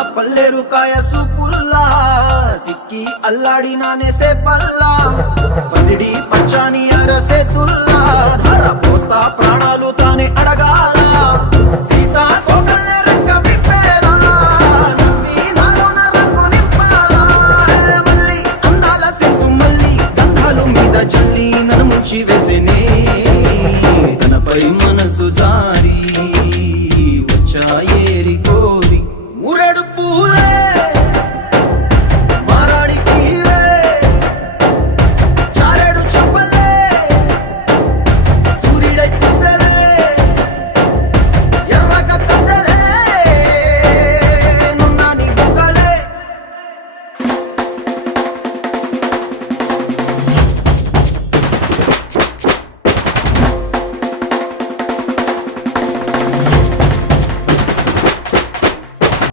పల్లెరు కాయ సూపుల్లా సిక్కి అల్లాడినానే సేపల్లా పసిడి పచ్చాని అరసేతుల్లా ధర పోస్తా ప్రాణాలు తానే అడగాల సీతా